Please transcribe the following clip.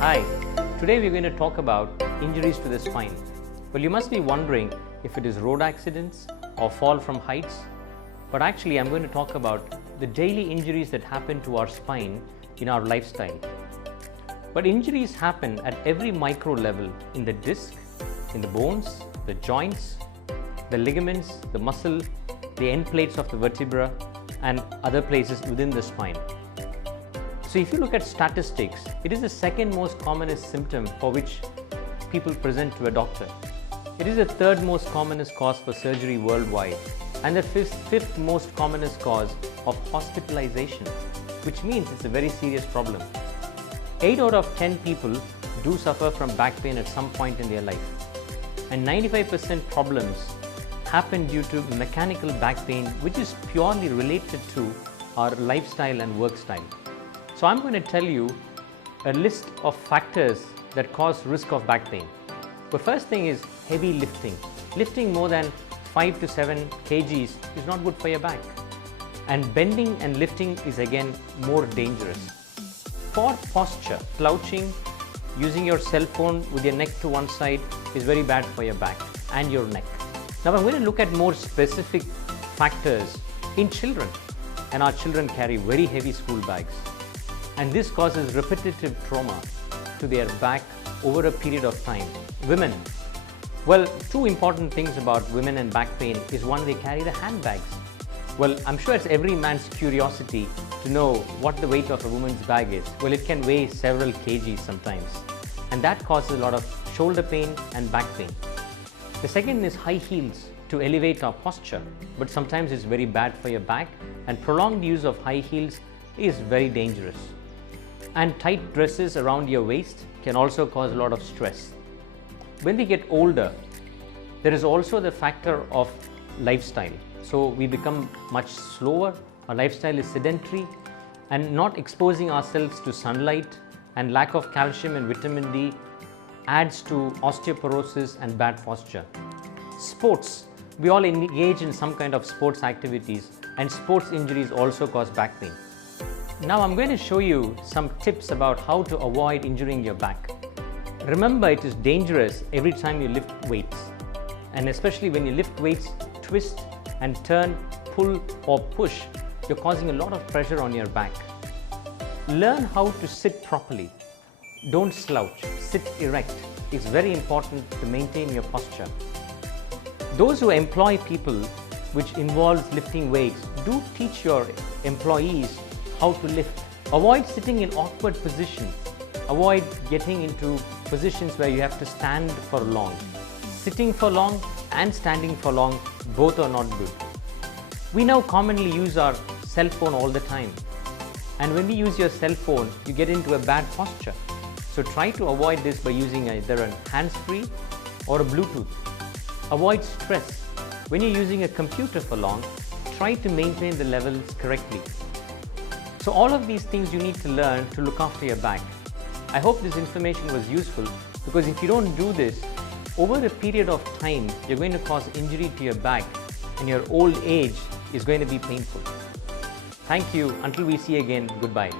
Hi, today we're going to talk about injuries to the spine. Well, you must be wondering if it is road accidents or fall from heights, but actually I'm going to talk about the daily injuries that happen to our spine in our lifestyle. But injuries happen at every micro level in the disc, in the bones, the joints, the ligaments, the muscle, the end plates of the vertebra, and other places within the spine. So if you look at statistics, it is the second most commonest symptom for which people present to a doctor. It is the third most commonest cause for surgery worldwide, and the fifth most commonest cause of hospitalization, which means it's a very serious problem. 8 out of 10 people do suffer from back pain at some point in their life, and 95% problems happen due to mechanical back pain, which is purely related to our lifestyle and work style. So I'm going to tell you a list of factors that cause risk of back pain. The first thing is heavy lifting. Lifting more than 5 to 7 kgs is not good for your back. And bending and lifting is again more dangerous. For posture, slouching, using your cell phone with your neck to one side is very bad for your back and your neck. Now I'm going to look at more specific factors in children, and our children carry very heavy school bags. And this causes repetitive trauma to their back over a period of time. Women, well, two important things about women and back pain is one, they carry the handbags. Well, I'm sure it's every man's curiosity to know what the weight of a woman's bag is. Well, it can weigh several kgs sometimes, and that causes a lot of shoulder pain and back pain. The second is high heels to elevate our posture, but sometimes it's very bad for your back, and prolonged use of high heels is very dangerous. And tight dresses around your waist can also cause a lot of stress. When we get older, there is also the factor of lifestyle. So we become much slower, our lifestyle is sedentary, and not exposing ourselves to sunlight and lack of calcium and vitamin D adds to osteoporosis and bad posture. Sports, we all engage in some kind of sports activities, and sports injuries also cause back pain. Now I'm going to show you some tips about how to avoid injuring your back. Remember, it is dangerous every time you lift weights, and especially when you lift weights, twist and turn, pull or push, you're causing a lot of pressure on your back. Learn how to sit properly. Don't slouch, sit erect. It's very important to maintain your posture. Those who employ people, which involves lifting weights, do teach your employees how to lift. Avoid sitting in awkward positions. Avoid getting into positions where you have to stand for long. Sitting for long and standing for long, both are not good. We now commonly use our cell phone all the time. And when we use your cell phone, you get into a bad posture. So try to avoid this by using either a hands-free or a Bluetooth. Avoid stress. When you're using a computer for long, try to maintain the levels correctly. So all of these things you need to learn to look after your back. I hope this information was useful, because if you don't do this, over a period of time, you're going to cause injury to your back, and your old age is going to be painful. Thank you. Until we see again, goodbye.